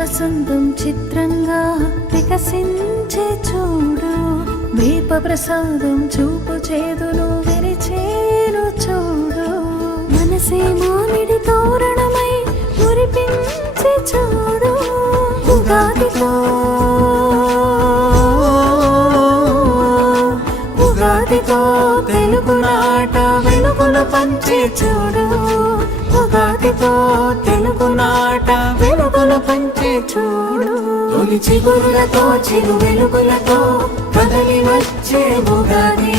వసంతం చిత్రంగా వికసించే చూడు, వేప ప్రసాదం చూపు చేదును విరిచేను చూడు, మనసే మామిడి తోరణమై మురిపించే చూడు. ఉగాదితో ఉగాదితో తెలుగు నాట వెలుగును పంచే చూడు, ఉగాదితో తెలుగు నాట వెలుగును పంచే చూడు. తొలి చిగురులతో చిరు వెలుగులతో కదలి వచ్చే ఉగాది